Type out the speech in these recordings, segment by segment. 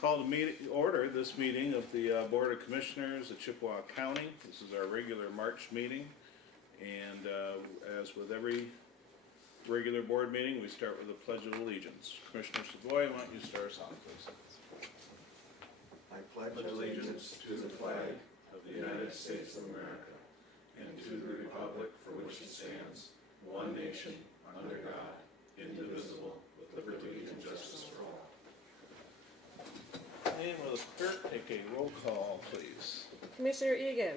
call to order this meeting of the Board of Commissioners of Chippewa County. This is our regular March meeting, and as with every regular board meeting, we start with a Pledge of Allegiance. Commissioner Savoy, why don't you start us off, please? I pledge allegiance to the flag of the United States of America and to the republic for which it stands, one nation, under God, indivisible, with liberty and justice for all. And will the clerk take a roll call, please? Commissioner Egan.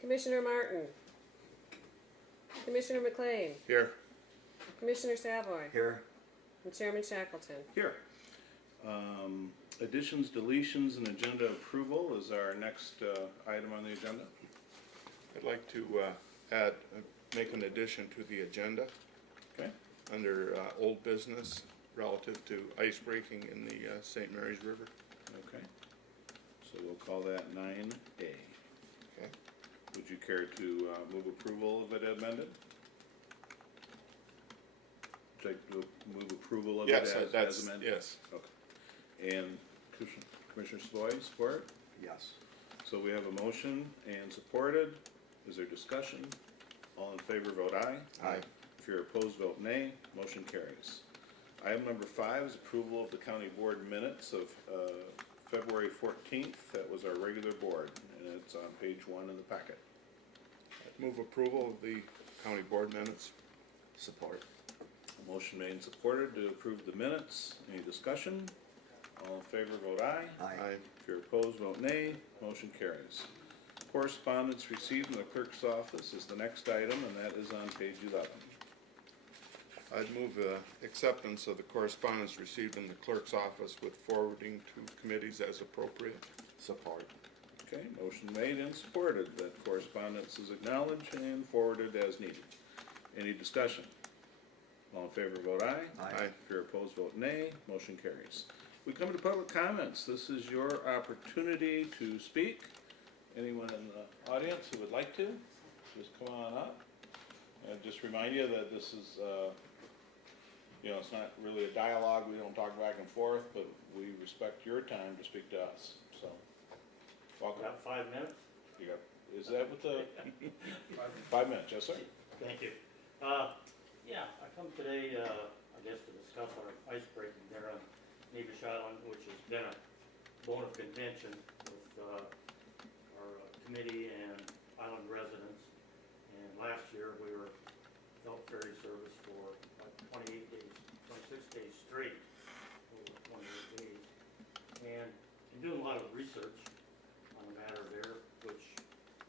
Commissioner Martin. Commissioner McLean. Here. Commissioner Savoy. Here. And Chairman Shackleton. Here. Additions, deletions, and agenda approval is our next item on the agenda. I'd like to make an addition to the agenda Okay. under old business relative to ice breaking in the St. Mary's River. Okay. So we'll call that 9A. Okay. Would you care to move approval of it amended? Would you like to move approval of Yes, it as amended? yes. Okay. And Commissioner Savoy, support? Yes. So we have a motion and supported. Is there discussion? All in favor vote aye. Aye. If you're opposed, vote nay. Motion carries. Item number 5 is approval of the county board minutes of February 14th. That was our regular board, and it's on page 1 in the packet. I'd move approval of the county board minutes. Support. A motion made and supported to approve the minutes. Any discussion? All in favor vote aye. Aye. If you're opposed, vote nay. Motion carries. Correspondence received from the clerk's office is the next item, and that is on page 11. I'd move acceptance of the correspondence received in the clerk's office with forwarding to committees as appropriate. Support. Okay, motion made and supported that correspondence is acknowledged and forwarded as needed. Any discussion? All in favor vote aye. Aye. If you're opposed, vote nay. Motion carries. We come to public comments. This is your opportunity to speak. Anyone in the audience who would like to, just come on up. And just remind you that this is, it's not really a dialogue. We don't talk back and forth, but we respect your time to speak to us. So, welcome. About 5 minutes? You got, is that what the 5 minutes? Yes, sir. Thank you. Yeah, I come today, I guess, to discuss our ice breaking there on Nevis Island, which has been a bone of contention with our committee and island residents. And last year we were without ferry service for like 28 days, 26 days straight, over 28 days. And in doing a lot of research on the matter there, which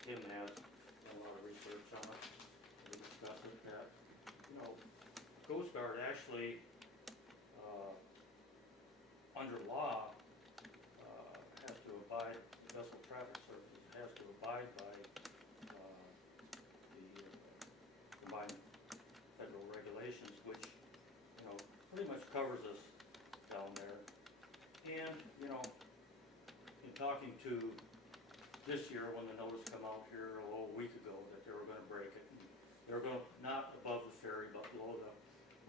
Tim has done a lot of research on it, we discussed it, that, Coast Guard actually, under law, has to abide, vessel traffic services has to abide by the combined federal regulations, which, pretty much covers us down there. And, in talking to this year, when the notice come out here a week ago that they were going to break it, and they were going to, not above the ferry, but below the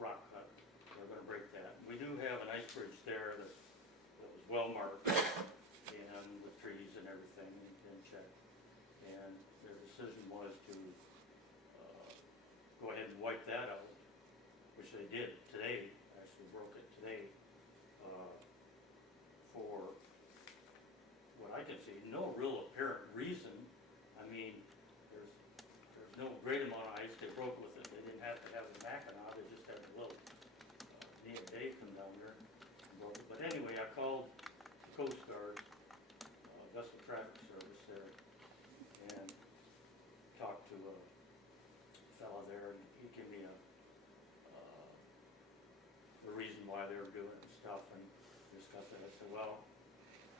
rock cut, they were going to break that. We do have an ice bridge there that was well marked and with trees and everything and checked. And their decision was to go ahead and wipe that out, which they did today, actually broke it today, for what I can see, no real apparent reason. I mean, there's no great amount of ice. They broke with it. They didn't have to have the Mackinac. They just had a little Neil Dave come down there and broke it. But anyway, I called the Coast Guard, Vessel Traffic Service there, and talked to a fellow there, and he gave me the reason why they were doing it and stuff, and discussed it. I said, well,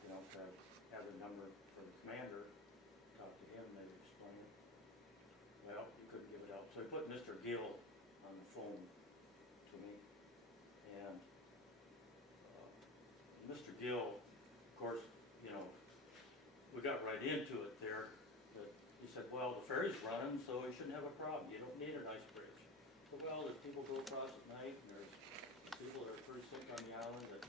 could I have a number for the commander? Talk to him, maybe explain it. Well, he couldn't give it out. So he put Mr. Gill on the phone to me. And Mr. Gill, of course, we got right into it there. But he said, well, the ferry's running, so you shouldn't have a problem. You don't need an ice bridge. So, well, if people go across at night, and there's people that are pretty sick on the island that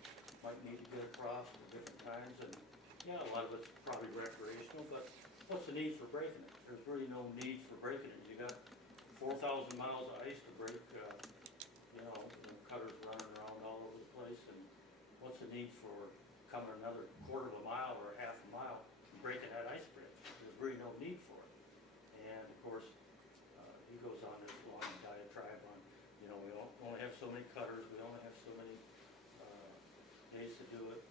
might need need to get across for different kinds, and, yeah, a lot of it's probably recreational, but what's the need for breaking it? There's really no need for breaking it. You got 4,000 miles of ice to break, you know, and cutters running around all over the place, and what's the need for coming another quarter of a mile or half a mile and breaking that ice bridge? There's really no need for it. And of course, he goes on this long diatribe on, you know, we only have so many cutters, we only have so many days to do it.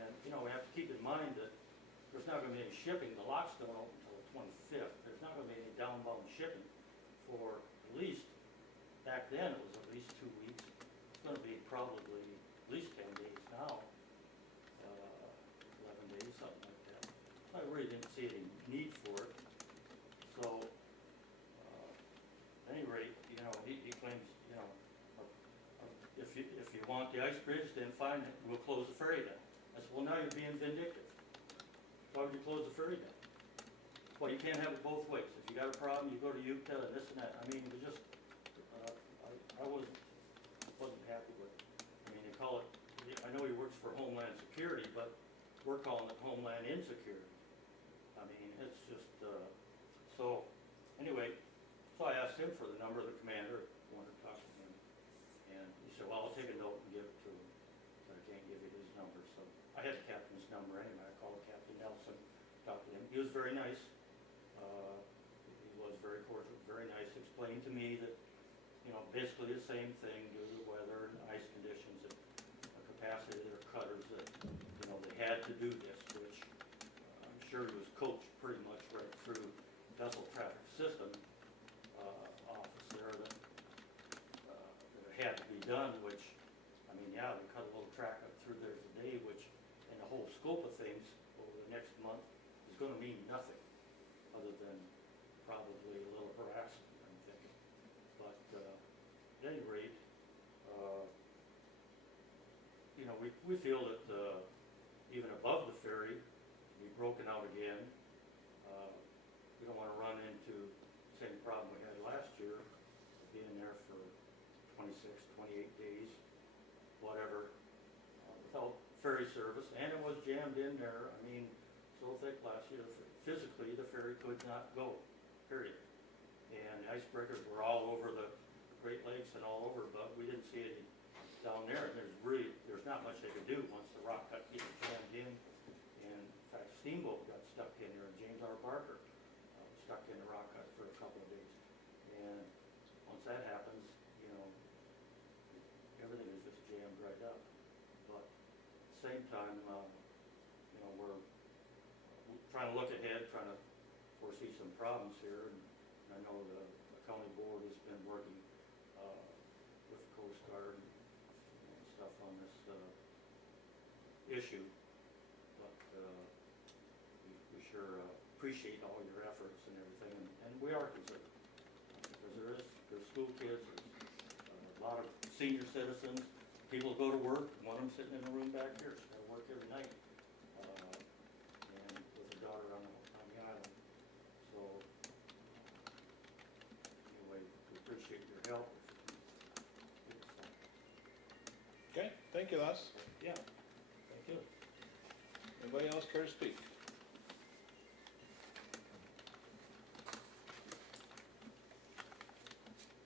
And, you know, we have to keep in mind that there's not gonna be any shipping. The locks don't open until the 25th. There's not gonna be any downbound shipping for at least, back then it was at least 2 weeks. It's gonna be probably at least 10 days now, 11 days, something like that. I really didn't see any need for it. So, at any rate, you know, he claims, you know, if you want the ice bridge, then fine, we'll close the ferry down. I said, well, now you're being vindictive. Why would you close the ferry down? Well, you can't have it both ways. If you got a problem, you go to UPTA and this and that. I mean, it was just, I wasn't happy with it. I mean, they call it, I know he works for Homeland Security, but we're calling it Homeland Insecurity. I mean, it's just, so, anyway, so I asked him for the number of the commander, wanted to talk to him. And he said, well, I'll take a note and give it to him, but I can't give you his number. So I had the captain's number anyway. I called Captain Nelson, talked to him. He was very nice. He was very cordial, very nice. Explained to me that, you know, basically the same thing due to the weather and ice conditions and the capacity of their cutters that, you know, they had to do this, which I'm sure he was coached pretty much right through vessel traffic system office there that it had to be done, which, I mean, yeah, we cut a little track up through there today, which in the whole scope of things over the next month is going to mean nothing other than probably a little harassment, I'm thinking. But at any rate, you know, we feel that even above the ferry, be broken out again. We don't want to run into the same problem we had last year, being there for 26, 28 days, whatever, without ferry service, and it was jammed in there. I mean, so thick last year, physically the ferry could not go, period. And the icebreakers were all over the Great Lakes and all over, but we didn't see any down there, and there's not much they could do once the rock cut gets jammed in. And in fact, Steamboat got stuck in there, and James R. Barker stuck in the rock cut for a couple of days. And once that happens, you know, everything is just jammed right up. But at the same time, you know, we're trying to look ahead, trying to foresee some problems here. And I know the county board has been working with the Coast Guard and stuff on this issue. But we sure appreciate all your efforts and everything, and we are concerned because there's school kids, there's a lot of senior citizens, people who go to work. One of them sitting in the room back here, she's got to work every night, and with her daughter on the island. So anyway, we appreciate your help. Okay, thank you, Les. Yeah, thank you. Anybody else care to speak?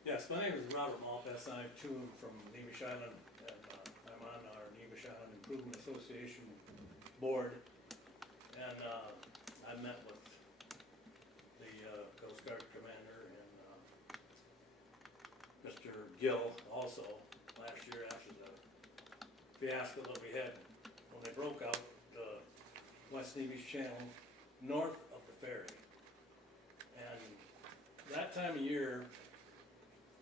Yes, my name is Robert Malpass, I'm too from Nemish Island, and I'm on our Nemish Island Improvement Association board. And I met with the Coast Guard commander and Mr. Gill also last year after the fiasco that we had when they broke out the West Nemish Channel north of the ferry. And that time of year,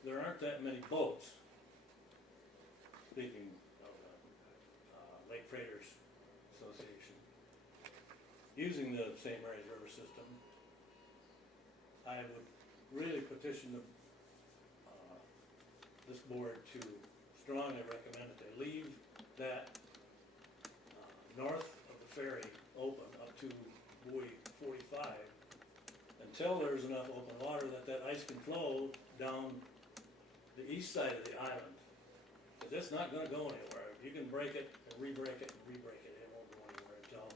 there aren't that many boats, speaking of the Lake Freighters Association, using the St. Mary's River system. I would really petition this board to strongly recommend that they leave that north of the ferry open up to buoy 45 until there's enough open water that ice can flow down the east side of the island. Because it's not going to go anywhere. If you can break it, re-break it and re-break it, it won't go anywhere until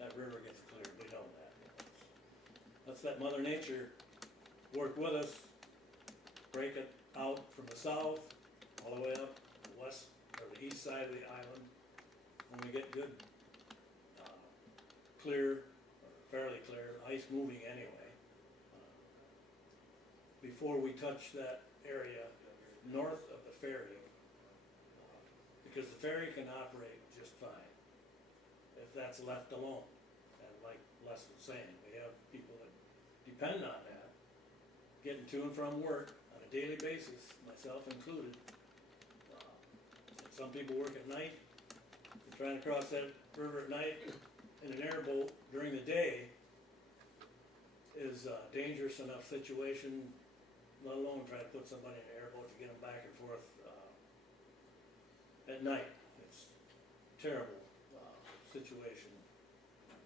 that river gets cleared, we know that. Let's let Mother Nature work with us, break it out from the south, all the way up the west, or the east side of the island. When we get good, clear, or fairly clear, ice moving anyway, before we touch that area north of the ferry, because the ferry can operate just fine if that's left alone. And like Les was saying, we have people that depend on that, getting to and from work on a daily basis, myself included. Some people work at night, they're trying to cross that river at night in an airboat during the day is a dangerous enough situation, let alone try to put somebody in an airboat to get them back and forth at night. It's terrible situation,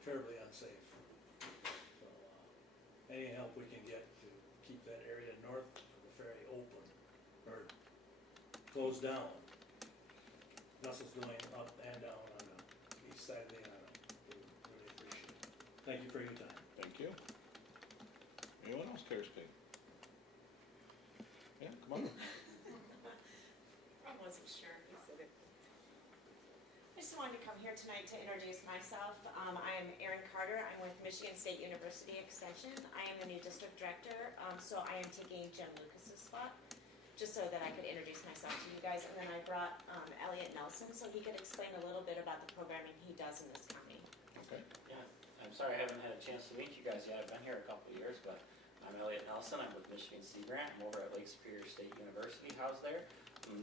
terribly unsafe. So any help we can get to keep that area north of the ferry open or closed down, vessels going up and down on the east side of the island, we really appreciate it. Thank you for your time. Thank you. Anyone else care to speak? Yeah, come on. I wasn't sure. I just wanted to come here tonight to introduce myself. I am Erin Carter. I'm with Michigan State University Extension. I am the new district director, so I am taking Jim Lucas's spot, just so that I could introduce myself to you guys. And then I brought Elliot Nelson, so he could explain a little bit about the programming he does in this county. Okay. Yeah, I'm sorry I haven't had a chance to meet you guys yet. I've been here a couple of years, but I'm Elliot Nelson. I'm with Michigan Sea Grant. I'm over at Lake Superior State University, housed there.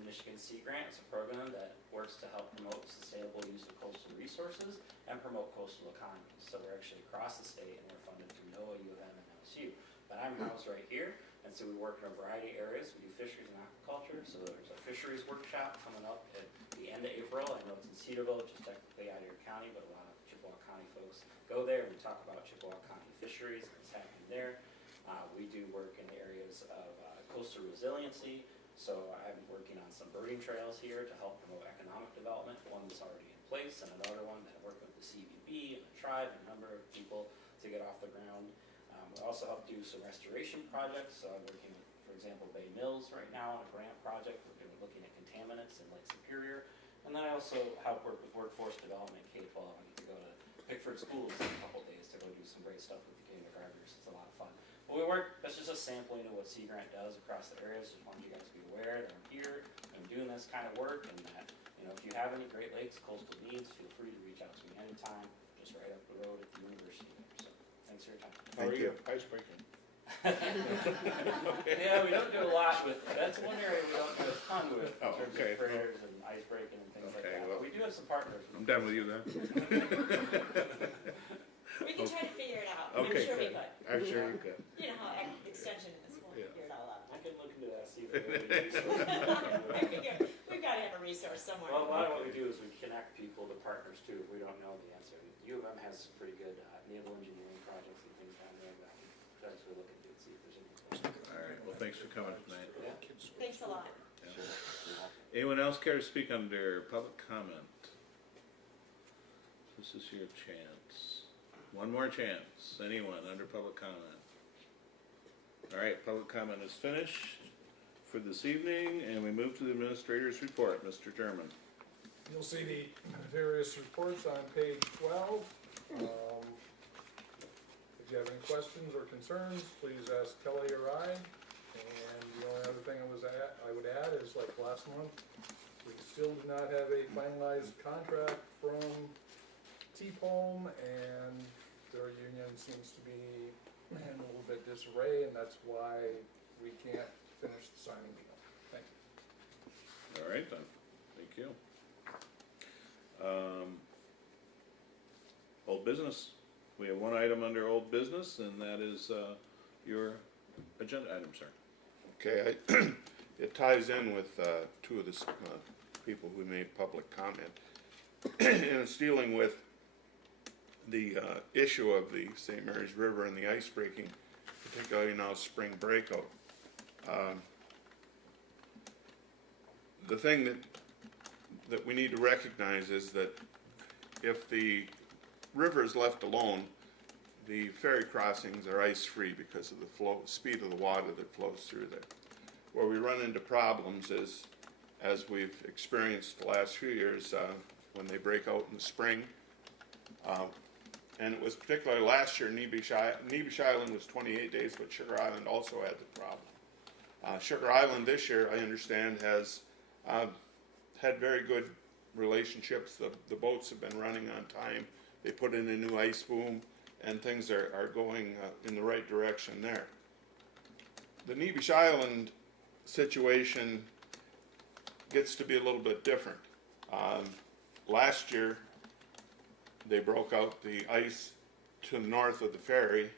Michigan Sea Grant is a program that works to help promote sustainable use of coastal resources and promote coastal economies. So we're actually across the state and we're funded through NOAA, U of M, and LSU. But I'm housed right here, and so we work in a variety of areas. We do fisheries and aquaculture, so there's a fisheries workshop coming up at the end of April. I know it's in Cedarville, which is technically out of your county, but a lot of Chippewa County folks go there and we talk about Chippewa County fisheries and what's happening there. We do work in the areas of coastal resiliency. So I'm working on some birding trails here to help promote economic development, one that's already in place, and another one that I'm working with the CVB and the tribe and a number of people to get off the ground. We also help do some restoration projects. So I'm working with, for example, Bay Mills right now on a grant project. We're looking at contaminants in Lake Superior. And then I also help work with workforce development, K-12. I get to go to Pickford Schools in a couple of days to go do some great stuff with the kindergartners. It's a lot of fun. But we work, that's just a sampling of what Sea Grant does across the areas. Just want you guys to be aware that I'm here, I'm doing this kind of work, and that, you know, if you have any Great Lakes coastal needs, feel free to reach out to me anytime, just right up the road at the university there. So, thanks for your time. How are Thank you. you? Icebreaking. Yeah, we don't do a lot with, that's one area we don't do a ton with, in Oh, terms okay. of prayers and icebreaking and things like Okay, that. well- But we do have some partners. I'm done with you then. We can try to figure it out. Okay, I'm sure we good. could. I'm sure you could. You know how extension is. We'll Yeah. figure it all out. I can look into that, see if there are any resources. I figure we've got to have a resource somewhere. Well, a lot of what we do is we connect people to partners too, if we don't know the answer. U of M has some pretty good naval engineering projects and things down there that we could actually look into and see if there's anything. All right, well, thanks for coming tonight. Yeah. Thanks a lot. Anyone else care to speak under public comment? This is your chance. One more chance. Anyone under public comment? All right, public comment is finished for this evening, and we move to the administrator's report. Mr. German. You'll see the various reports on page 12. If you have any questions or concerns, please ask Kelly or I. And the only other thing I would add is, like last month, we still do not have a finalized contract from T-Pome, and their union seems to be in a little bit disarray, and that's why we can't finish the signing deal. Thank you. All right then, thank you. Old business. We have one item under old business, and that is your agenda item, sir. Okay, it ties in with two of the people who made public comment. And it's dealing with the issue of the St. Mary's River and the ice breaking, particularly now spring breakout. The thing that that we need to recognize is that if the river is left alone, the ferry crossings are ice-free because of the speed of the water that flows through there. Where we run into problems is, as we've experienced the last few years, when they break out in the spring. And it was particularly last year, Nebish Island was 28 days, but Sugar Island also had the problem. Sugar Island this year, I understand, has had very good relationships. The boats have been running on time. They put in a new ice boom, and things are going in the right direction there. The Nebish Island situation gets to be a little bit different. Last year, they broke out the ice to the north of the ferry.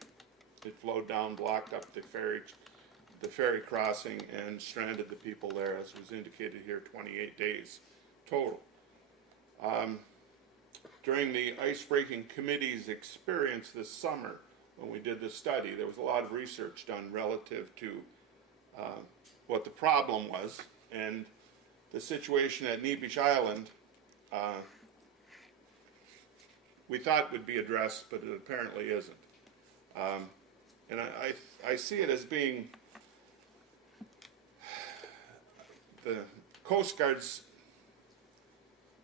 It flowed down, blocked up the ferry crossing, and stranded the people there, as was indicated here, 28 days total. During the ice-breaking committee's experience this summer, when we did this study, there was a lot of research done relative to what the problem was, and the situation at Nebish Island we thought would be addressed, but it apparently isn't. And I see it as being the Coast Guard's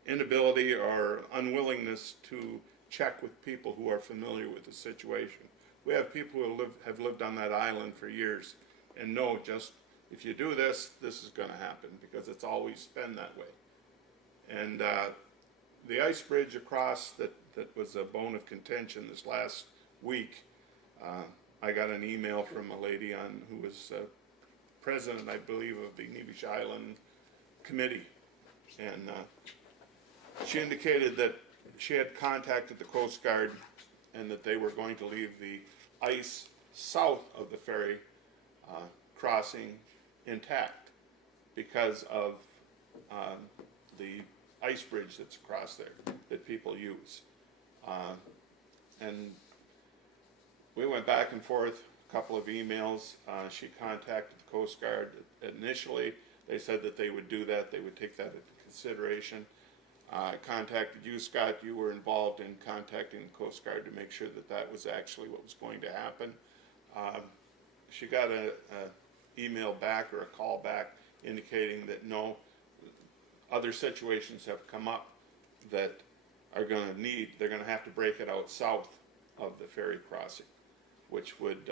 inability or unwillingness to check with people who are familiar with the situation. We have people who have lived on that island for years and know just if you do this, this is going to happen, because it's always been that way. And the ice bridge across that was a bone of contention this last week, I got an email from a lady who was president, I believe, of the Nebish Island Committee, and she indicated that she had contacted the Coast Guard and that they were going to leave the ice south of the ferry crossing intact because of the ice bridge that's across there that people use. And we went back and forth, a couple of emails. She contacted the Coast Guard. Initially, they said that they would do that, they would take that into consideration. I contacted you, Scott. You were involved in contacting the Coast Guard to make sure that that was actually what was going to happen. She got an email back or a call back indicating that no, other situations have come up that are going to they're going to have to break it out south of the ferry crossing, which would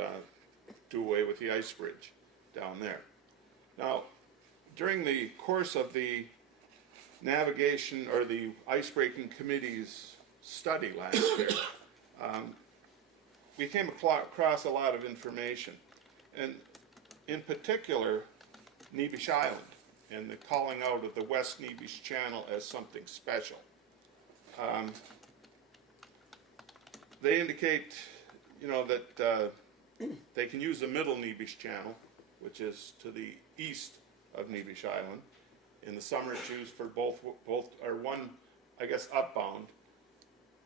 do away with the ice bridge down there. Now, during the course of the navigation or the ice-breaking committee's study last year, we came across a lot of information, and in particular, Nebish Island and the calling out of the West Nebish Channel as something special. They indicate, that they can use the Middle Nebish Channel, which is to the east of Nebish Island. In the summer, it's used for both or one, I guess, upbound.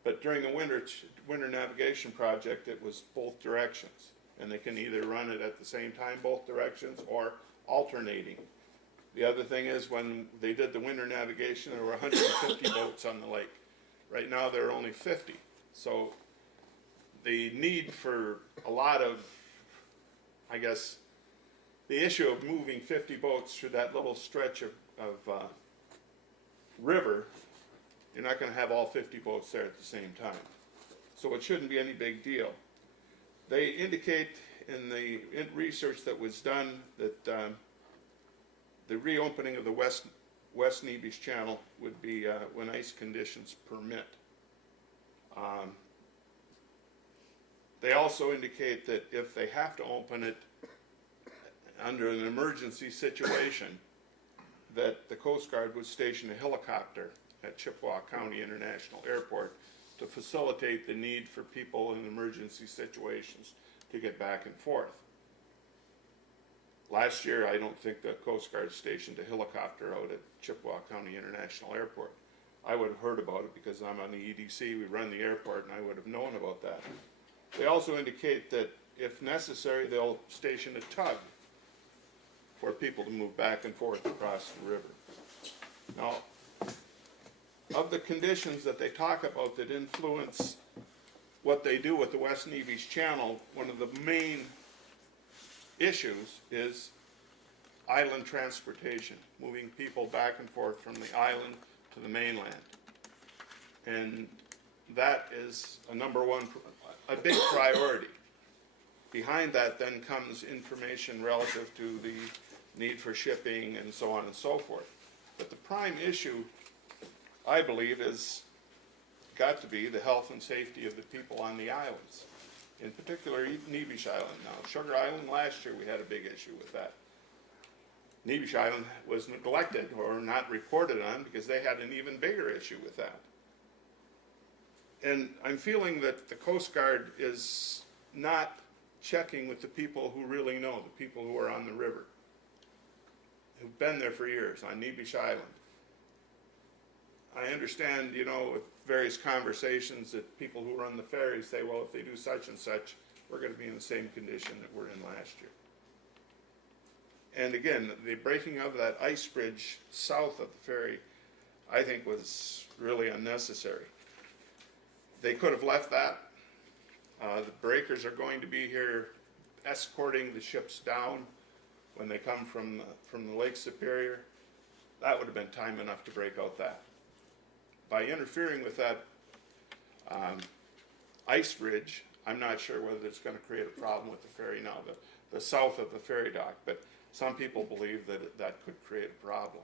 But during the winter navigation project, it was both directions, and they can either run it at the same time, both directions, or alternating. The other thing is, when they did the winter navigation, there were 150 boats on the lake. Right now, there are only 50. So the need for a lot of, I guess, the issue of moving 50 boats through that little stretch of river, you're not going to have all 50 boats there at the same time. So it shouldn't be any big deal. They indicate in the research that was done that the reopening of the West Nebish Channel would be when ice conditions permit. They also indicate that if they have to open it under an emergency situation, that the Coast Guard would station a helicopter at Chippewa County International Airport to facilitate the need for people in emergency situations to get back and forth. Last year, I don't think the Coast Guard stationed a helicopter out at Chippewa County International Airport. I would have heard about it because I'm on the EDC, we run the airport, and I would have known about that. They also indicate that if necessary, they'll station a tug for people to move back and forth across the river. Now, of the conditions that they talk about that influence what they do with the West Nevis Channel, one of the main issues is island transportation, moving people back and forth from the island to the mainland. And that is a big priority. Behind that then comes information relative to the need for shipping and so on and so forth. But the prime issue, I believe, is got to be the health and safety of the people on the islands. In particular, Nevis Island now. Sugar Island, last year we had a big issue with that. Nevis Island was neglected or not reported on because they had an even bigger issue with that. And I'm feeling that the Coast Guard is not checking with the people who really know, the people who are on the river, who've been there for years on Nevis Island. I understand, you know, with various conversations that people who run the ferries say, well, if they do such and such, we're going to be in the same condition that we're in last year. And again, the breaking of that ice bridge south of the ferry, I think was really unnecessary. They could have left that. The breakers are going to be here escorting the ships down when they come from the Lake Superior. That would have been time enough to break out that. By interfering with that ice bridge, I'm not sure whether it's going to create a problem with the ferry now, the south of the ferry dock, but some people believe that that could create a problem.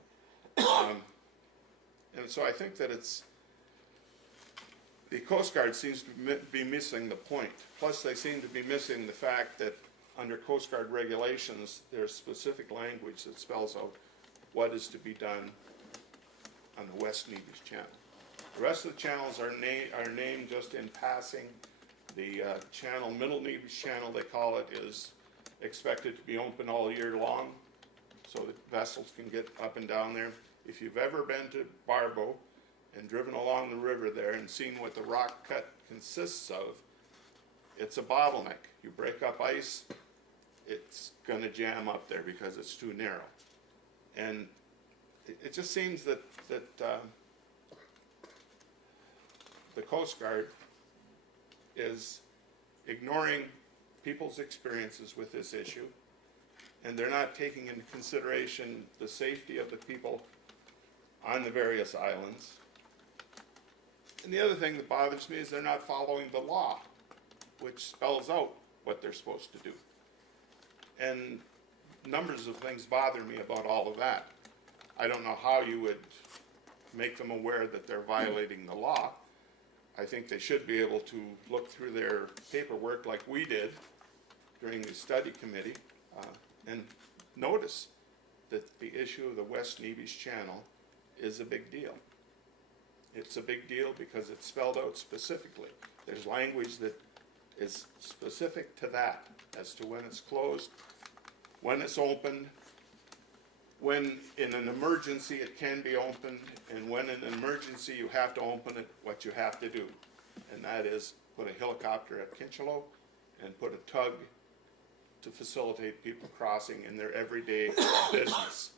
And so I think that the Coast Guard seems to be missing the point. Plus they seem to be missing the fact that under Coast Guard regulations, there's specific language that spells out what is to be done on the West Nevis Channel. The rest of the channels are named just in passing. The channel, Middle Nevis Channel, they call it, is expected to be open all year long, so that vessels can get up and down there. If you've ever been to Barbo and driven along the river there and seen what the rock cut consists of, it's a bottleneck. You break up ice, it's going to jam up there because it's too narrow. And it just seems that the Coast Guard is ignoring people's experiences with this issue, and they're not taking into consideration the safety of the people on the various islands. And the other thing that bothers me is they're not following the law, which spells out what they're supposed to do. And numbers of things bother me about all of that. I don't know how you would make them aware that they're violating the law. I think they should be able to look through their paperwork like we did during the study committee and notice that the issue of the West Nevis Channel is a big deal. It's a big deal because it's spelled out specifically. There's language that is specific to that as to when it's closed, when it's opened, when in an emergency it can be opened, and when in an emergency you have to open it, what you have to do. And that is put a helicopter at Kinchelo and put a tug to facilitate people crossing in their everyday business.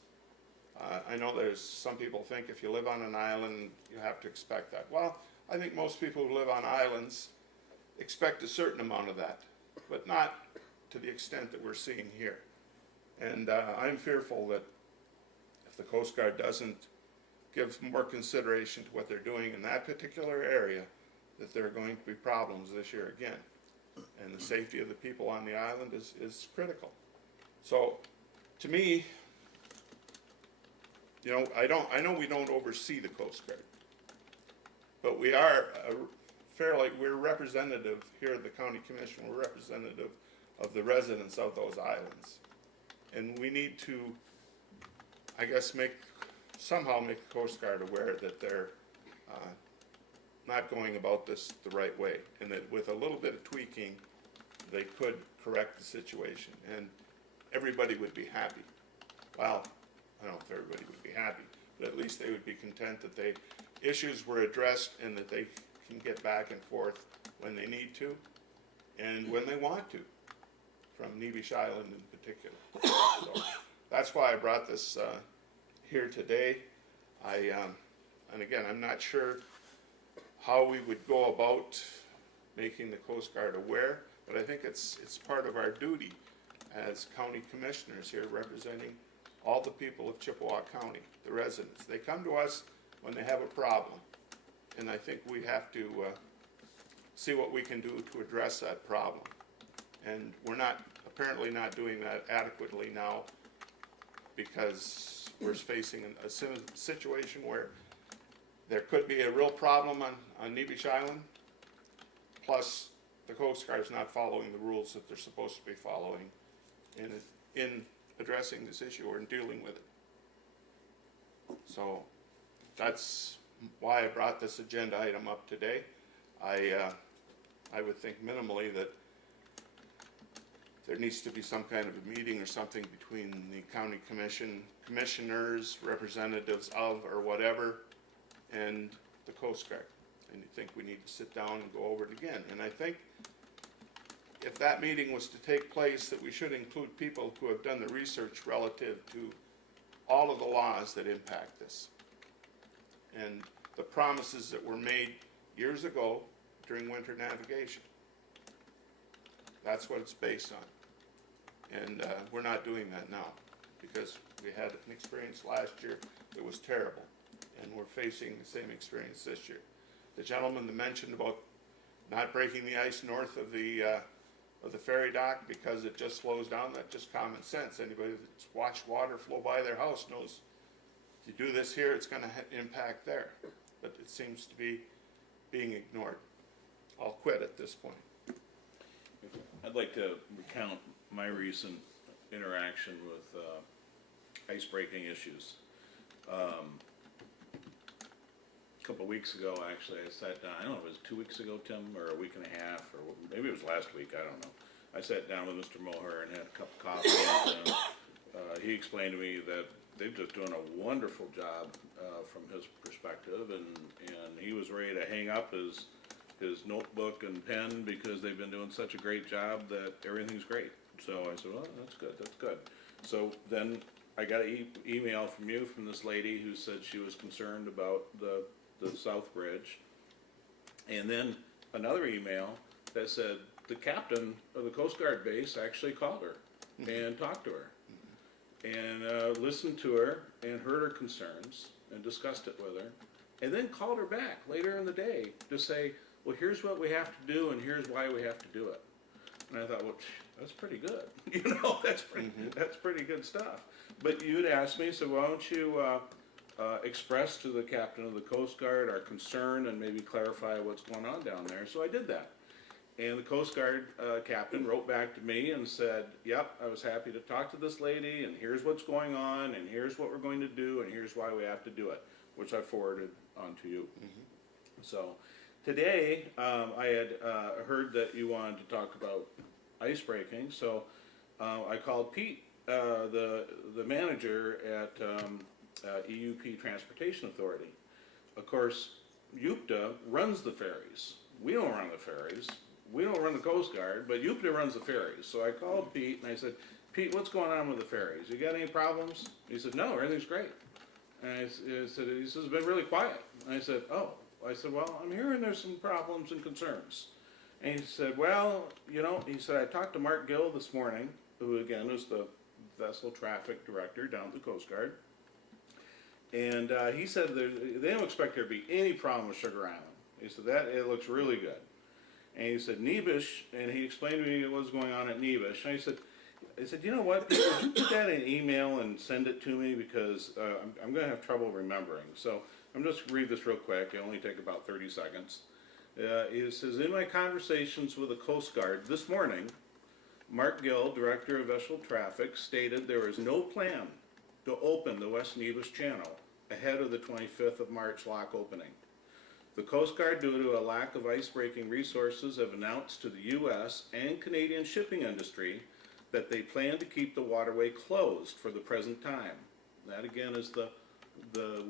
I know there's some people think if you live on an island, you have to expect that. Well, I think most people who live on islands expect a certain amount of that, but not to the extent that we're seeing here. And I'm fearful that if the Coast Guard doesn't give more consideration to what they're doing in that particular area, that there are going to be problems this year again. And the safety of the people on the island is critical. So, to me, you know, I know we don't oversee the Coast Guard, but we are we're representative here at the County Commission, we're representative of the residents of those islands. And we need to, I guess, somehow make the Coast Guard aware that they're not going about this the right way, and that with a little bit of tweaking, they could correct the situation, and everybody would be happy. Well, I don't know if everybody would be happy, but at least they would be content that issues were addressed and that they can get back and forth when they need to and when they want to, from Nevis Island in particular. So that's why I brought this here today. and again, I'm not sure how we would go about making the Coast Guard aware, but I think it's part of our duty as county commissioners here representing all the people of Chippewa County, the residents. They come to us when they have a problem, and I think we have to see what we can do to address that problem. And we're apparently not doing that adequately now, because we're facing a situation where there could be a real problem on Nebish Island, plus the Coast Guard's not following the rules that they're supposed to be following in addressing this issue or in dealing with it. So that's why I brought this agenda item up today. I would think minimally that there needs to be some kind of a meeting or something between the county commissioners, representatives of or whatever, and the Coast Guard. And you think we need to sit down and go over it again. And I think if that meeting was to take place, that we should include people who have done the research relative to all of the laws that impact this. And the promises that were made years ago during winter navigation. That's what it's based on. And we're not doing that now, because we had an experience last year that was terrible, and we're facing the same experience this year. The gentleman that mentioned about not breaking the ice north of the ferry dock because it just slows down, that's just common sense. Anybody that's watched water flow by their house knows if you do this here, it's going to impact there. But it seems to be being ignored. I'll quit at this point. I'd like to recount my recent interaction with ice breaking issues. A couple of weeks ago, actually, I sat down, I don't know, it was 2 weeks ago, Tim, or a week and a half, or maybe it was last week, I don't know. I sat down with Mr. Moher and had a cup of coffee, and he explained to me that they're just doing a wonderful job from his perspective, and he was ready to hang up his notebook and pen because they've been doing such a great job that everything's great. So I said, well, that's good. So then I got an email from you, from this lady who said she was concerned about the South Bridge. And then another email that said the captain of the Coast Guard base actually called her and talked to her and listened to her and heard her concerns and discussed it with her, and then called her back later in the day to say, well, here's what we have to do and here's why we have to do it. And I thought, well, that's pretty good. That's pretty good stuff. But you'd asked me, so why don't you express to the captain of the Coast Guard our concern and maybe clarify what's going on down there. So I did that. And the Coast Guard captain wrote back to me and said, yep, I was happy to talk to this lady, and here's what's going on, and here's what we're going to do, and here's why we have to do it, which I forwarded on to you. So today, I had heard that you wanted to talk about ice breaking, so I called Pete, the manager at EUP Transportation Authority. Of course, UPTA runs the ferries. We don't run the ferries. We don't run the Coast Guard, but UPTA runs the ferries. So I called Pete and I said, Pete, what's going on with the ferries? You got any problems? He said, no, everything's great. And he said, it's been really quiet. And I said, oh. I said, well, I'm hearing there's some problems and concerns. And he said, well, he said, I talked to Mark Gill this morning, who again is the vessel traffic director down at the Coast Guard. And he said they don't expect there to be any problem with Sugar Island. He said, it looks really good. And he said, Nebish, and he explained to me what was going on at Nebish. And I said, you know what, Peter, would you put that in an email and send it to me, because I'm going to have trouble remembering. So I'm just going to read this real quick. It'll only take about 30 seconds. It says, in my conversations with the Coast Guard this morning, Mark Gill, Director of Vessel Traffic, stated there is no plan to open the West Nebish Channel ahead of the 25th of March lock opening. The Coast Guard, due to a lack of ice-breaking resources, have announced to the U.S. and Canadian shipping industry that they plan to keep the waterway closed for the present time. That again is the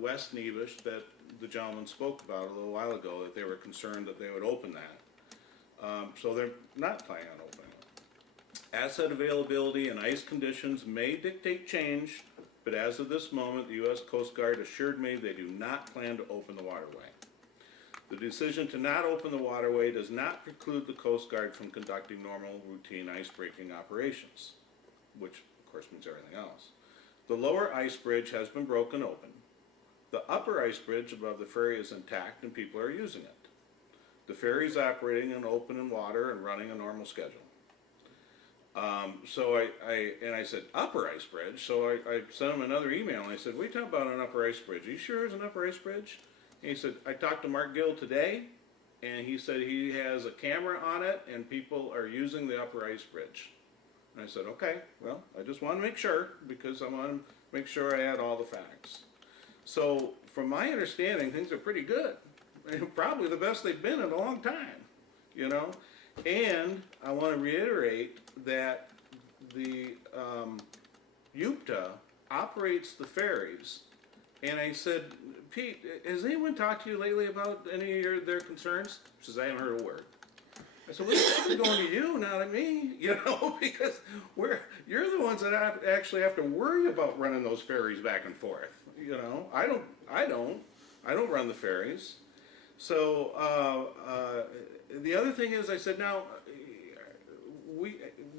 West Nebish that the gentleman spoke about a little while ago, that they were concerned that they would open that. So they're not planning on opening it. Asset availability and ice conditions may dictate change but as of this moment, the U.S. Coast Guard assured me they do not plan to open the waterway. The decision to not open the waterway does not preclude the Coast Guard from conducting normal routine ice-breaking operations, which of course means everything else. The lower ice bridge has been broken open. The upper ice bridge above the ferry is intact and people are using it. The ferry is operating in open water and running a normal schedule. So I said, upper ice bridge? So I sent him another email and I said, what are you talking about an upper ice bridge? Are you sure there's an upper ice bridge? And he said, I talked to Mark Gill today, and he said he has a camera on it, and people are using the upper ice bridge. And I said, okay, well, I just want to make sure, because I want to make sure I had all the facts. So, from my understanding, things are pretty good. And probably the best they've been in a long time, you know? And I want to reiterate that the UPTA operates the ferries. And I said, Pete, has anyone talked to you lately about any of their concerns? He says, I haven't heard a word. I said, well, it's going to you, not at me, you know, because you're the ones that actually have to worry about running those ferries back and forth. You know, I don't run the ferries. So the other thing is, I said, now,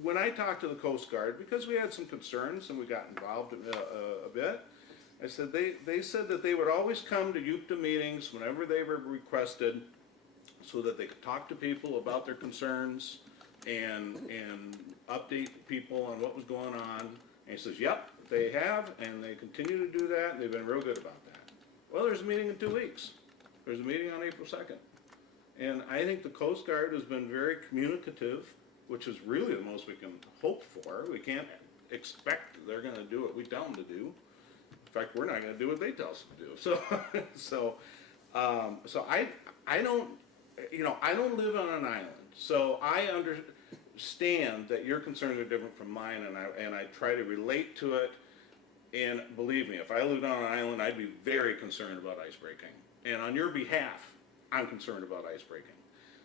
when I talked to the Coast Guard, because we had some concerns and we got involved a bit, I said, they said that they would always come to UPTA meetings whenever they were requested so that they could talk to people about their concerns and update people on what was going on. And he says, yep, they have, and they continue to do that, and they've been real good about that. Well, there's a meeting in 2 weeks. There's a meeting on April 2nd. And I think the Coast Guard has been very communicative, which is really the most we can hope for. We can't expect they're going to do what we tell them to do. In fact, we're not going to do what they tell us to do. So I don't, you know, I don't live on an island. So I understand that your concerns are different from mine, and I try to relate to it. And believe me, if I lived on an island, I'd be very concerned about ice breaking. And on your behalf, I'm concerned about ice breaking.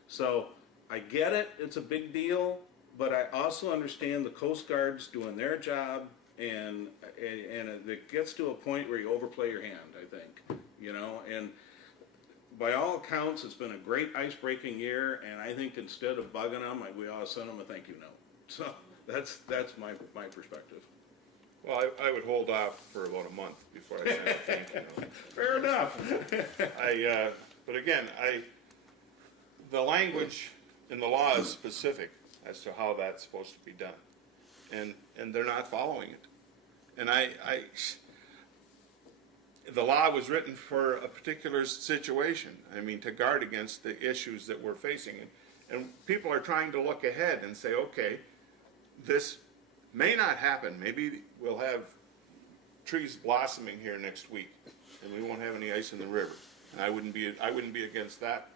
So I get it, it's a big deal, but I also understand the Coast Guard's doing their job, and it gets to a point where you overplay your hand, I think, you know, and by all accounts, it's been a great ice-breaking year, and I think instead of bugging them, we ought to send them a thank you note. So that's my perspective. Well, I would hold off for about a month before I send a thank you note. Fair enough. But again, the language in the law is specific as to how that's supposed to be done, and they're not following it. And the law was written for a particular situation. I mean, to guard against the issues that we're facing, and people are trying to look ahead and say, okay, this may not happen. Maybe we'll have trees blossoming here next week, and we won't have any ice in the river. And I wouldn't be against that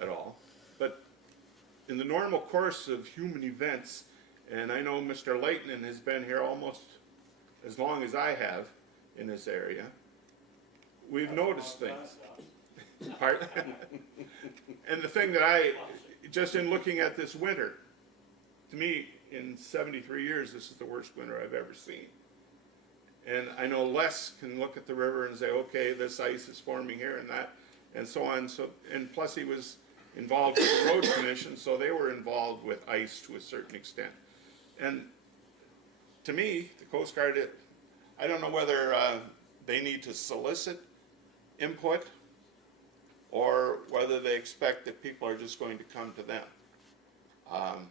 at all. But in the normal course of human events, and I know Mr. Leighton has been here almost as long as I have in this area, we've noticed things. Pardon? And the thing that just in looking at this winter, to me, in 73 years, this is the worst winter I've ever seen. And I know Les can look at the river and say, okay, this ice is forming here and that, and so on. So, and plus he was involved with the road commission, so they were involved with ice to a certain extent. And to me, the Coast Guard, I don't know whether they need to solicit input or whether they expect that people are just going to come to them. I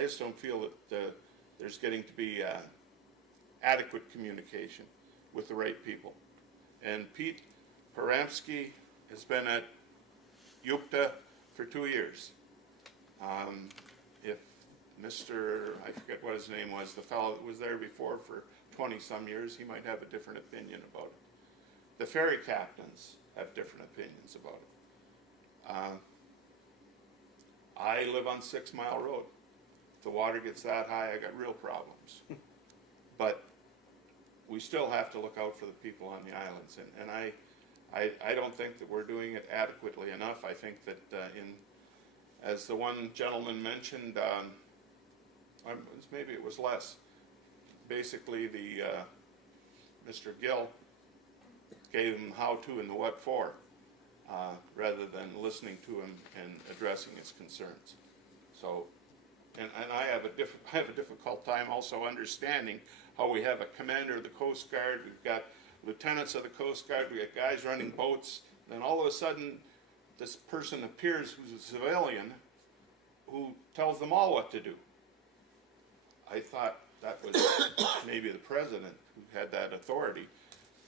just don't feel that there's getting to be adequate communication with the right people. And Pete Paramsky has been at UPTA for 2 years. If Mr., I forget what his name was, the fellow that was there before for 20-some years, he might have a different opinion about it. The ferry captains have different opinions about it. I live on 6 Mile Road. If the water gets that high, I got real problems. But we still have to look out for the people on the islands, and I don't think that we're doing it adequately enough. I think that as the one gentleman mentioned, maybe it was Les, basically the Mr. Gill gave him how-to and the what-for, rather than listening to him and addressing his concerns. So, and I have a difficult time also understanding how we have a commander of the Coast Guard, we've got lieutenants of the Coast Guard, we got guys running boats, then all of a sudden this person appears who's a civilian who tells them all what to do. I thought that was maybe the president who had that authority,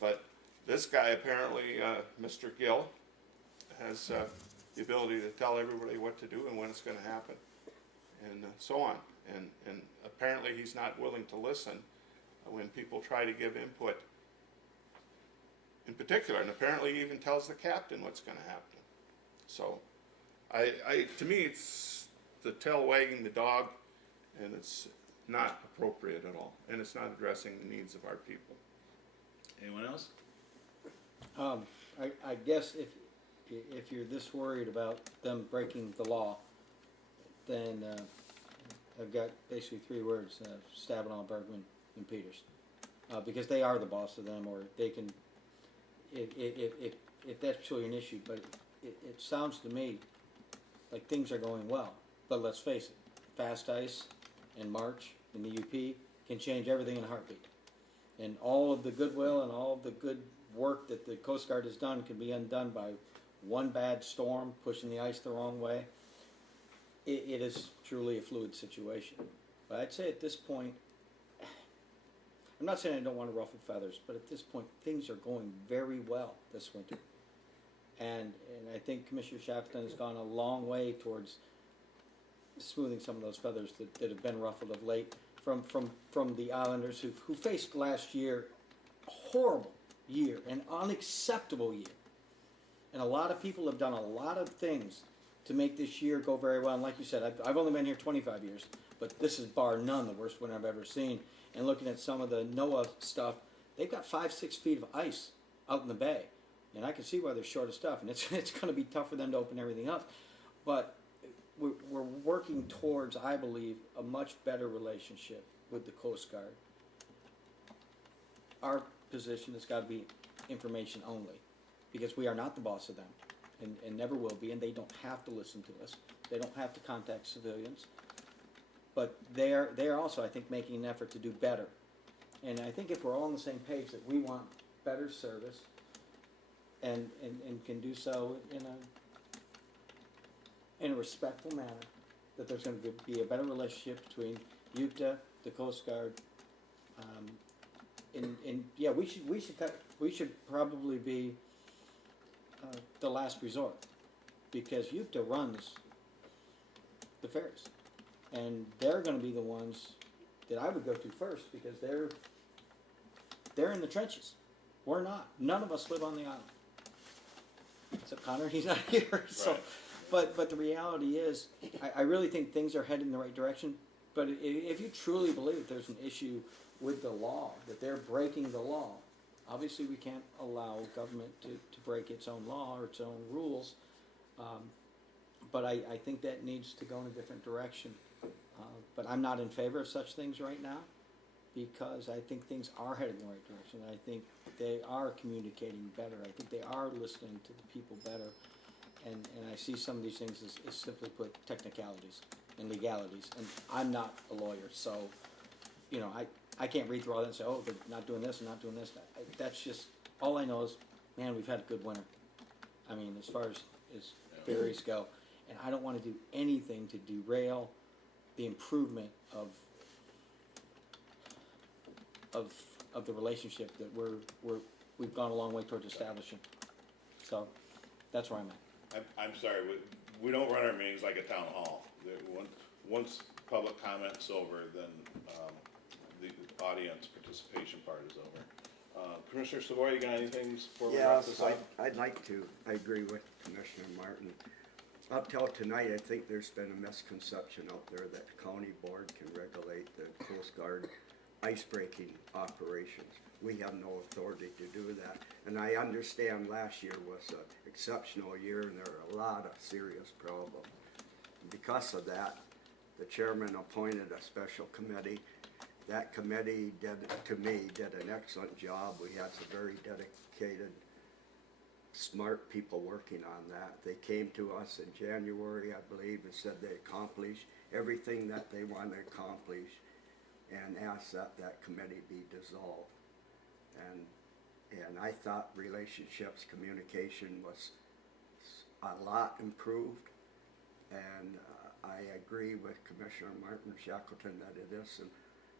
but this guy apparently, Mr. Gill, has the ability to tell everybody what to do and when it's going to happen, and so on. And apparently he's not willing to listen when people try to give input in particular, and apparently he even tells the captain what's going to happen. So, to me, it's the tail wagging the dog, and it's not appropriate at all, and it's not addressing the needs of our people. Anyone else? I guess if you're this worried about them breaking the law, then I've got basically 3 words: Stabenow, Bergman, and Peters, because they are the boss of them, or they can. If that's truly an issue, but it sounds to me like things are going well. But let's face it, fast ice and March in the UP can change everything in a heartbeat. And all of the goodwill and all of the good work that the Coast Guard has done can be undone by one bad storm pushing the ice the wrong way. It is truly a fluid situation. But I'd say at this point, I'm not saying I don't want to ruffle feathers, but at this point, things are going very well this winter. And I think Commissioner Shackleton has gone a long way towards smoothing some of those feathers that have been ruffled of late from the Islanders who faced last year a horrible year, an unacceptable year. And a lot of people have done a lot of things to make this year go very well. And like you said, I've only been here 25 years, but this is bar none the worst winter I've ever seen. And looking at some of the NOAA stuff, they've got 5-6 feet of ice out in the bay. And I can see why they're short of stuff. And it's going to be tough for them to open everything up. But we're working towards, I believe, a much better relationship with the Coast Guard. Our position has got to be information only, because we are not the boss of them, and never will be, and they don't have to listen to us. They don't have to contact civilians. But they are also, I think, making an effort to do better. And I think if we're all on the same page that we want better service and can do so in a respectful manner, that there's going to be a better relationship between UPTA, the Coast Guard, and yeah, we should probably be the last resort, because UPTA runs the ferries, and they're going to be the ones that I would go to first, because they're in the trenches. We're not. None of us live on the island. Except Connor, he's not here. So, Right. but the reality is, I really think things are headed in the right direction. But if you truly believe there's an issue with the law, that they're breaking the law, obviously we can't allow government to break its own law or its own rules. But I think that needs to go in a different direction. But I'm not in favor of such things right now, because I think things are headed in the right direction. I think they are communicating better. I think they are listening to the people better. And I see some of these things as simply put technicalities and legalities. And I'm not a lawyer, so, you know, I can't read through all that and say, oh, they're not doing this and not doing this. That's just, all I know is, man, we've had a good winter. I mean, as far as ferries go. And I don't want to do anything to derail the improvement of the relationship that we've gone a long way towards establishing. So that's where I'm at. I'm sorry, we don't run our meetings like a town hall. Once public comment's over, then the audience participation part is over. Commissioner Savoy, you got anything before we wrap this Yes, up? I'd like to. I agree with Commissioner Martin. Up till tonight, I think there's been a misconception out there that the county board can regulate the Coast Guard ice-breaking operations. We have no authority to do that. And I understand last year was an exceptional year, and there were a lot of serious problems. Because of that, the chairman appointed a special committee, that committee to me, did an excellent job. We had some very dedicated, smart people working on that. They came to us in January, I believe, and said they accomplished everything that they wanted to accomplish, and asked that that committee be dissolved. And I thought relationships, communication was a lot improved, and I agree with Commissioner Martin Shackleton that it is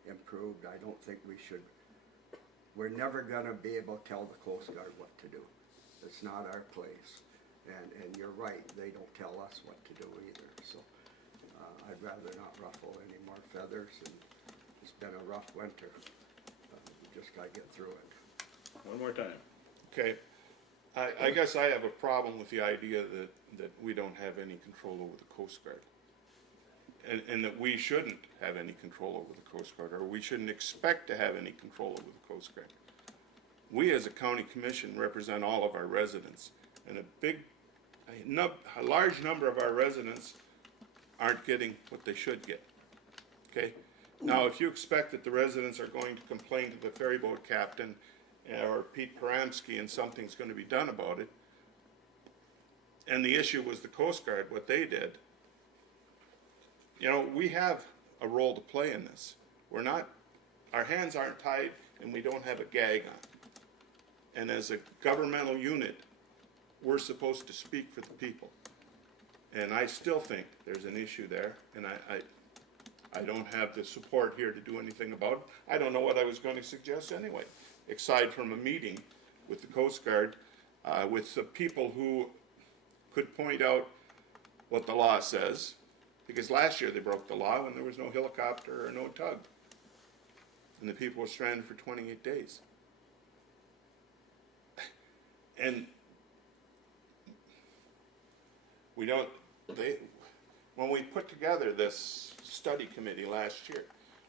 improved. I don't think we're never gonna be able to tell the Coast Guard what to do. It's not our place, and you're right, they don't tell us what to do either, so I'd rather not ruffle any more feathers, and it's been a rough winter. We just gotta get through it. One more time. Okay, I guess I have a problem with the idea that we don't have any control over the Coast Guard. And that we shouldn't have any control over the Coast Guard, or we shouldn't expect to have any control over the Coast Guard. We as a county commission represent all of our residents, and a large number of our residents aren't getting what they should get, okay? Now, if you expect that the residents are going to complain to the ferry boat captain or Pete Paramsky and something's going to be done about it, and the issue was the Coast Guard, what they did, you know, we have a role to play in this. Our hands aren't tied, and we don't have a gag on. And as a governmental unit, we're supposed to speak for the people. And I still think there's an issue there, and I don't have the support here to do anything about it. I don't know what I was going to suggest anyway, aside from a meeting with the Coast Guard, with the people who could point out what the law says, because last year they broke the law when there was no helicopter or no tug, and the people were stranded for 28 days. And when we put together this study committee last year,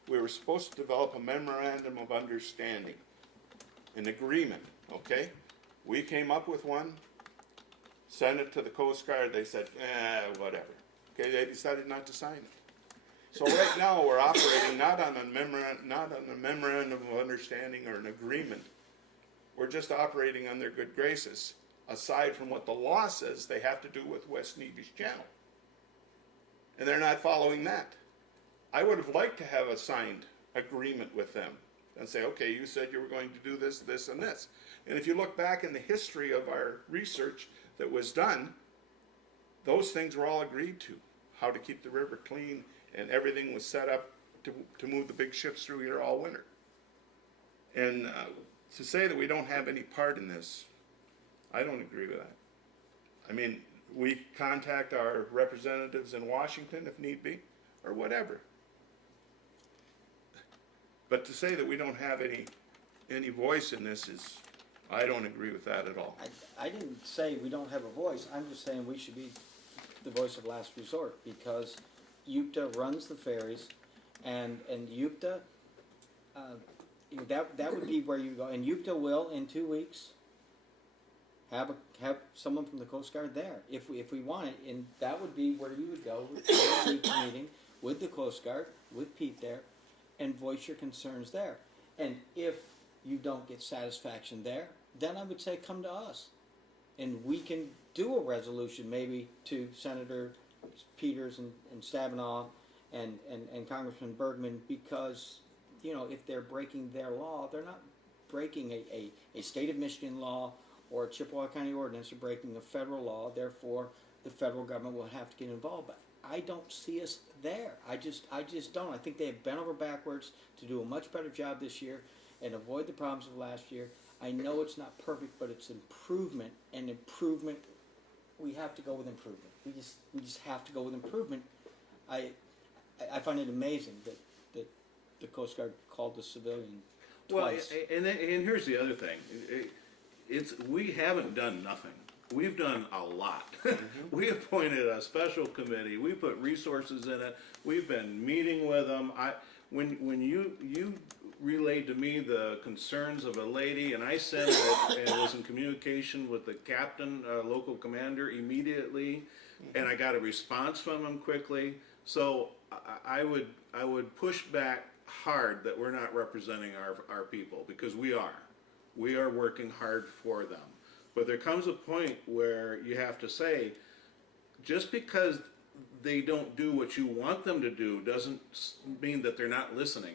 we were supposed to develop a memorandum of understanding, an agreement, okay? We came up with one, sent it to the Coast Guard, they said, whatever. Okay, they decided not to sign it. So right now we're operating not on a memorandum of understanding or an agreement. We're just operating on their good graces, aside from what the law says they have to do with West Nevis Channel. And they're not following that. I would have liked to have a signed agreement with them and say, okay, you said you were going to do this, this, and this. And if you look back in the history of our research that was done, those things were all agreed to. How to keep the river clean, and everything was set up to move the big ships through here all winter. And to say that we don't have any part in this, I don't agree with that. I mean, we contact our representatives in Washington if need be, or whatever. But to say that we don't have any voice in this is, I don't agree with that at all. I didn't say we don't have a voice. I'm just saying we should be the voice of last resort, because UPTA runs the ferries, and UPTA, that would be where you go. And UPTA will, in 2 weeks, have someone from the Coast Guard there, if we want it, and that would be where you would go with a meeting with the Coast Guard, with Pete there, and voice your concerns there. And if you don't get satisfaction there, then I would say come to us, and we can do a resolution maybe to Senator Peters and Stabenow and Congressman Bergman, because, you know, if they're breaking their law, they're not breaking a state of Michigan law or a Chippewa County ordinance, they're breaking a federal law. Therefore, the federal government will have to get involved. But I don't see us there. I just don't. I think they have bent over backwards to do a much better job this year and avoid the problems of last year. I know it's not perfect, but it's improvement, and improvement, we have to go with improvement. We just have to go with improvement. I find it amazing that the Coast Guard called the civilian twice. Well, and here's the other thing. We haven't done nothing. We've done a lot. We appointed a special committee. We put resources in it. We've been meeting with them. When you relayed to me the concerns of a lady, and I sent it and was in communication with the captain, local commander, immediately, and I got a response from him quickly. So I would push back hard that we're not representing our people, because we are. We are working hard for them. But there comes a point where you have to say, just because they don't do what you want them to do doesn't mean that they're not listening.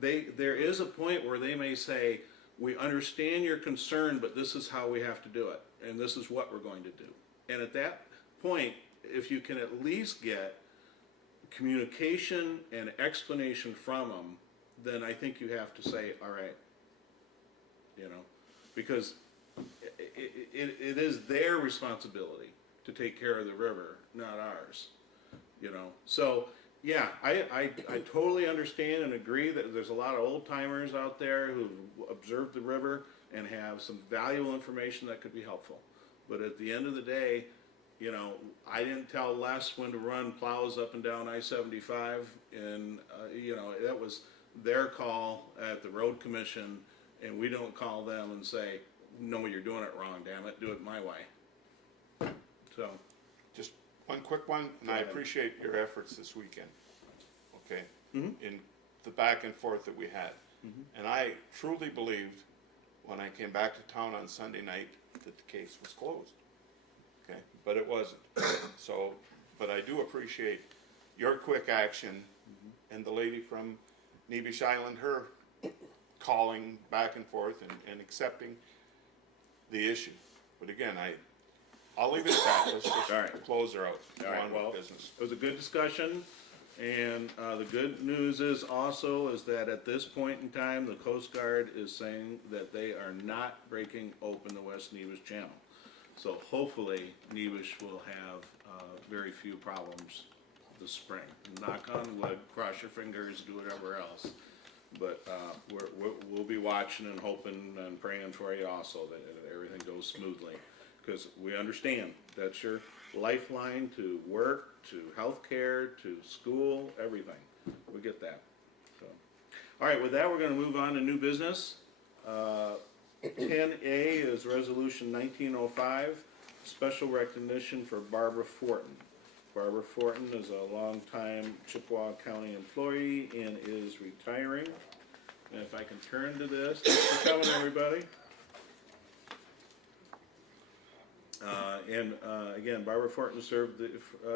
There is a point where they may say, we understand your concern, but this is how we have to do it, and this is what we're going to do. And at that point, if you can at least get communication and explanation from them, then I think you have to say, all right, you know, because it is their responsibility to take care of the river, not ours, you know. So, yeah, I totally understand and agree that there's a lot of old timers out there who've observed the river and have some valuable information that could be helpful. But at the end of the day, you know, I didn't tell Les when to run plows up and down I-75, and, you know, that was their call at the road commission, and we don't call them and say, no, you're doing it wrong, damn it, do it my way. So. Just one quick one, and I appreciate your efforts this weekend, okay? In the back and forth that we had. And I truly believed when I came back to town on Sunday night that the case was closed, okay? But it wasn't. So, but I do appreciate your quick action and the lady from Nebish Island, her calling back and forth and accepting the issue. But again, I'll leave it at that. Let's just All right. close her out. All right, On with well, business. it was a good discussion, and the good news is also is that at this point in time, the Coast Guard is saying that they are not breaking open the West Nevis Channel. So hopefully, Nevis will have very few problems this spring. Knock on wood, cross your fingers, do whatever else. But we'll be watching and hoping and praying for you also, that everything goes smoothly. Because we understand that's your lifeline to work, to healthcare, to school, everything. We get that. So, all right, with that, we're going to move on to new business. 10A is Resolution 1905, special recognition for Barbara Fortin. Barbara Fortin is a longtime Chippewa County employee and is retiring. And if I can turn to this, thanks for coming, everybody. Again, Barbara Fortin served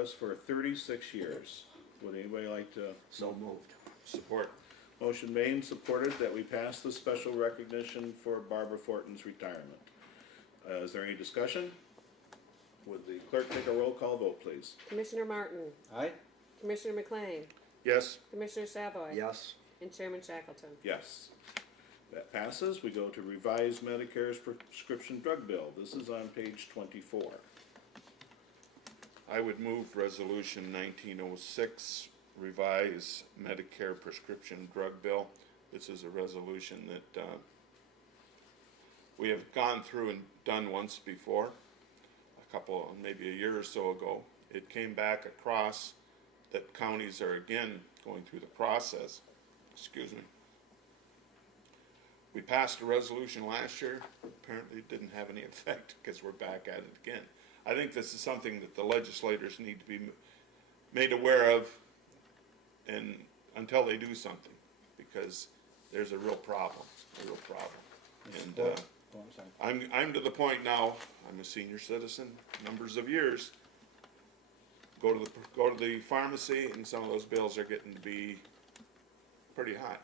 us for 36 years. Would anybody like to? So moved. Support. Motion made and supported that we pass the special recognition for Barbara Fortin's retirement. Is there any discussion? Would the clerk take a roll call vote, please? Commissioner Martin, Aye? Commissioner McLean, Yes. Commissioner Savoy, Yes. and Chairman Shackleton. Yes. That passes. We go to revised Medicare's prescription drug bill. This is on page 24. I would move Resolution 1906, revise Medicare prescription drug bill. This is a resolution that we have gone through and done once before, maybe a year or so ago. It came back across that counties are again going through the process. Excuse me. We passed a resolution last year. Apparently it didn't have any effect because we're back at it again. I think this is something that the legislators need to be made aware of, and until they do something, because there's a real problem. And Oh, I'm sorry. I'm to the point now. I'm a senior citizen, numbers of years. Go to the pharmacy, and some of those bills are getting to be pretty high.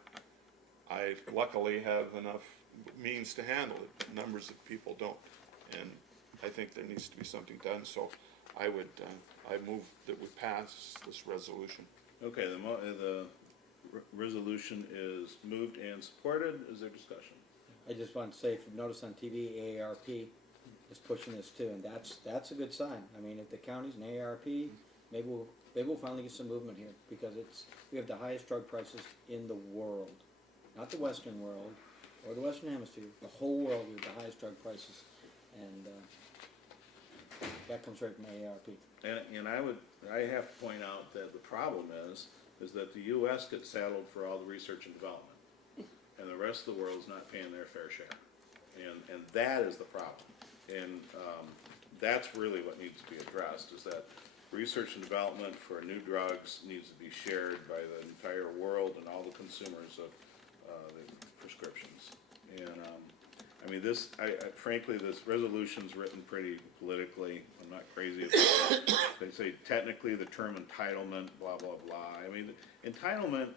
I luckily have enough means to handle it. Numbers of people don't, and I think there needs to be something done. So I move that we pass this resolution. Okay, the resolution is moved and supported. Is there discussion? I just want to say, if you've noticed on TV, AARP is pushing this too, and that's a good sign. I mean, if the counties and AARP, maybe we'll finally get some movement here, because we have the highest drug prices in the world, not the Western world or the Western Hemisphere, the whole world. We have the highest drug prices, and that comes right from AARP. And I have to point out that the problem is that the U.S. gets saddled for all the research and development, and the rest of the world is not paying their fair share, and that is the problem, and that's really what needs to be addressed. Is that research and development for new drugs needs to be shared by the entire world and all the consumers of the prescriptions. And, I mean, this, frankly, this resolution's written pretty politically. I'm not crazy about it. They say technically the term entitlement, blah, blah, blah. I mean, entitlement,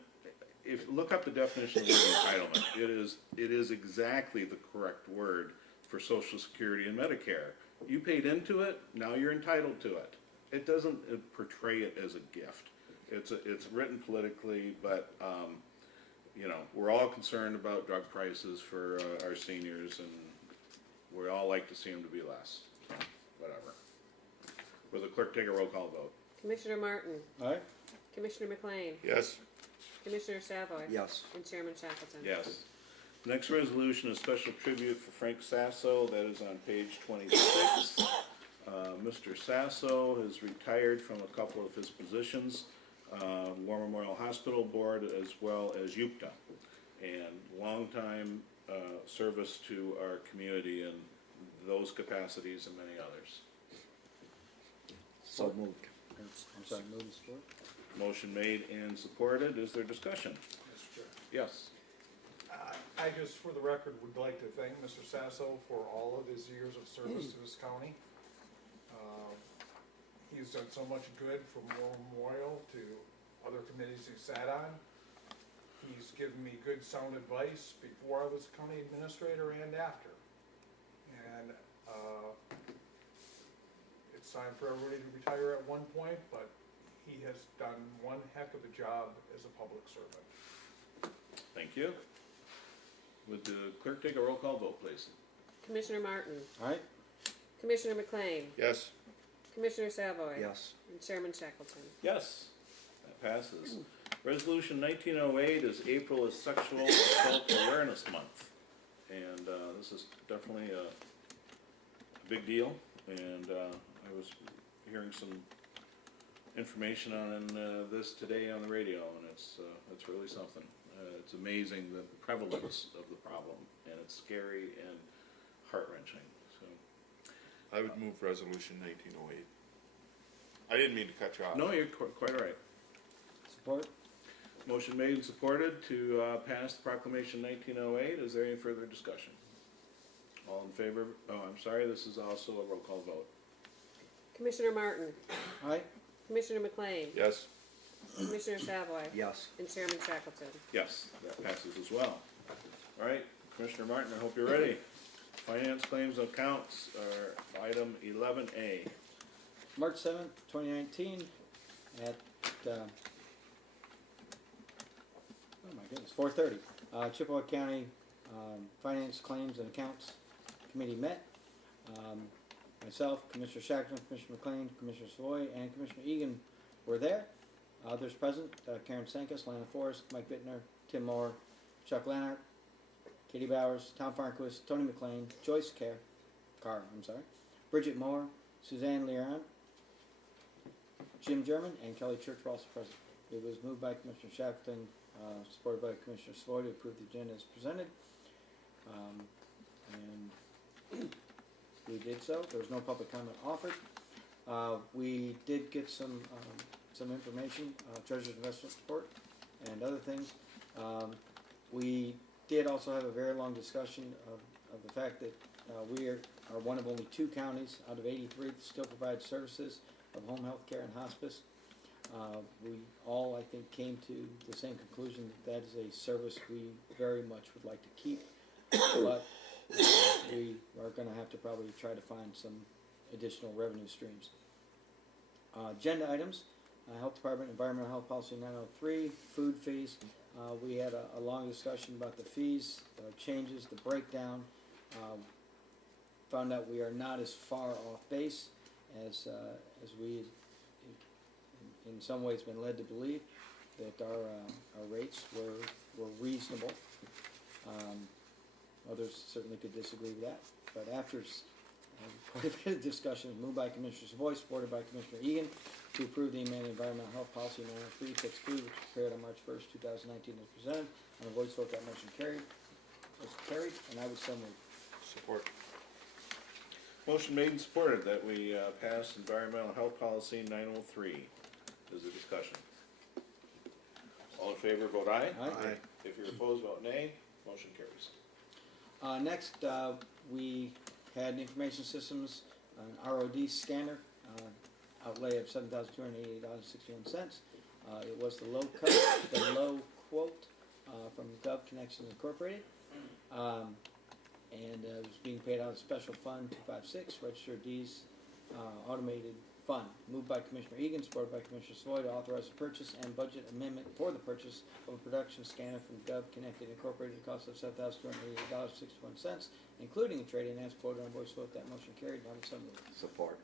if, look up the definition of the word entitlement. It is exactly the correct word for Social Security and Medicare. You paid into it, now you're entitled to it. It doesn't portray it as a gift. It's written politically, but, you know, we're all concerned about drug prices for our seniors, and we all like to see them to be less, so, whatever. Will the clerk take a roll call vote? Commissioner Martin, Aye? Commissioner McLean, Yes. Commissioner Savoy, Yes. and Chairman Shackleton. Yes. Next resolution is special tribute for Frank Sasso, that is on page 26. Mr. Sasso has retired from a couple of his positions, War Memorial Hospital Board as well as UPTA, and longtime service to our community in those capacities and many others. So moved. I'm sorry, move and support? Motion made and supported. Is there discussion? Mr. Chair. Yes. I just, for the record, would like to thank Mr. Sasso for all of his years of service to this county. He's done so much good from War Memorial to other committees he sat on. He's given me good sound advice before I was county administrator and after. And, it's time for everybody to retire at one point, but he has done one heck of a job as a public servant. Thank you. Would the clerk take a roll call vote, please? Commissioner Martin, Aye? Commissioner McLean, Yes. Commissioner Savoy, Yes. and Chairman Shackleton. Yes, that passes. Resolution 1908 is April is Sexual Assault Awareness Month. And this is definitely a big deal. And I was hearing some information on this today on the radio, and it's really something. It's amazing the prevalence of the problem, and it's scary and heart-wrenching. So, I would move resolution 1908. I didn't mean to cut you off. no, you're quite all right. Support? Motion made and supported to pass the proclamation 1908. Is there any further discussion? All in favor? Oh, I'm sorry, this is also a roll call vote. Commissioner Martin, Aye? Commissioner McLean, Yes. Commissioner Savoy, Yes. and Chairman Shackleton. Yes, that passes as well. All right, Commissioner Martin, I hope you're ready. Finance claims and accounts are item 11A. March 7th, 2019, at, oh my goodness, 4:30. Chippewa County Finance, Claims, and Accounts Committee met. Myself, Commissioner Shackleton, Commissioner McLean, Commissioner Savoy, and Commissioner Egan were there. Others present, Karen Sankus, Lana Forrest, Mike Bittner, Tim Moore, Chuck Leonard, Katie Bowers, Tom Farnquist, Tony McLean, Joyce Carr, Bridget Moore, Suzanne Leon, Jim German, and Kelly Church were also present. It was moved by Commissioner Shackleton, supported by Commissioner Savoy to approve the agenda as presented. And we did so. There was no public comment offered. We did get some information, Treasurer's Investment Report and other things. We did also have a very long discussion of the fact that we are one of only 2 counties out of 83 that still provide services of home health care and hospice. We all, I think, came to the same conclusion that that is a service we very much would like to keep, but we are going to have to probably try to find some additional revenue streams. Agenda items, Health Department Environmental Health Policy 903, food fees. We had a long discussion about the fees, changes, the breakdown. Found out we are not as far off base as we in some ways been led to believe, that our rates were reasonable. Others certainly could disagree with that, but after quite a bit of discussion, moved by Commissioner Savoy, supported by Commissioner Egan, to approve the amended Environmental Health Policy 903, Text 2, which was prepared on March 1st, 2019 as presented. On a voice vote, that motion was carried, and I would so move. Support. Motion made and supported that we pass environmental health policy 903. Is there discussion? All in favor, vote aye. Aye. If you're opposed, vote nay. Motion carries. Next, we had information systems, an ROD scanner, outlay of $7,288.61. It was the low quote from Gov Connections Incorporated. And it was being paid out of Special Fund 256, Registered Deeds Automated Fund. Moved by Commissioner Egan, supported by Commissioner Savoy, to authorize the purchase and budget amendment for the purchase of a production scanner from Gov Connected Incorporated at a cost of $7,288.61, including a trade-in as quoted on voice vote. That motion carried. Now so moved. Support.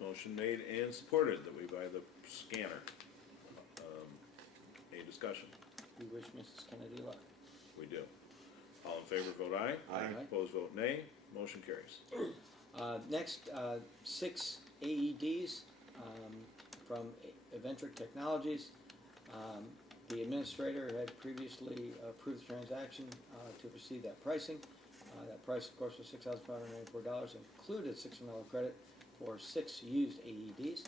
Motion made and supported that we buy the scanner. Any discussion? We wish Mrs. Kennedy luck. We do. All in favor, vote aye. Aye. Opposed, vote nay. Motion carries. Next, 6 AEDs from Eventric Technologies. The administrator had previously approved the transaction to receive that pricing. That price, of course, was $6,594, included $600 credit for 6 used AEDs.